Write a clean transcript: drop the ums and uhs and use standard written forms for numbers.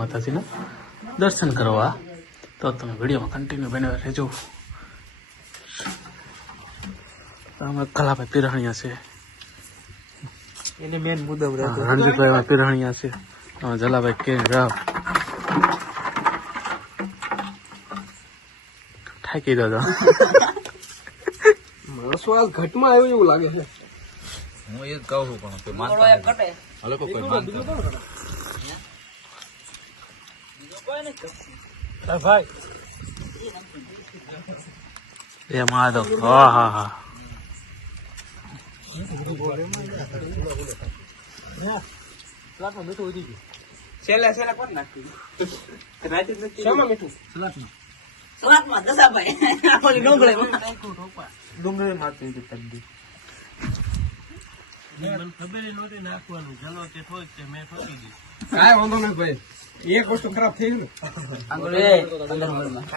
માતાજીના દર્શન કરવા, તો તમે વિડીયોમાં કન્ટિન્યુ બન્યા રહેજો. અમે કલાભાઈ પિરાણિયા છે, એને મેન મુદ્દો રણજીતભાઈ પિરાણિયા છે, જલાભાઈ કે રાવ થાકી દાદા સ્વાદ ઘટમાં આવ્યો એવું લાગે છે. હું એ જ કહું છું પણ કોઈ ભાઈ એ માધવ, હા હા હા, મીઠું વધી ગયું. છેલ્લા કોણ નાખ્યું? શેમાં મીઠું? સલાદમાં દસાભાઈ ડુંગળી મારતી હતી. ખબર નહોતી નાખવાનું. ચલો તે ઠોક તે મેં ઠોકી દીધી. કાંઈ વાંધો નહીં ભાઈ, એક વસ્તુ ખરાબ થઈ ગયું ને.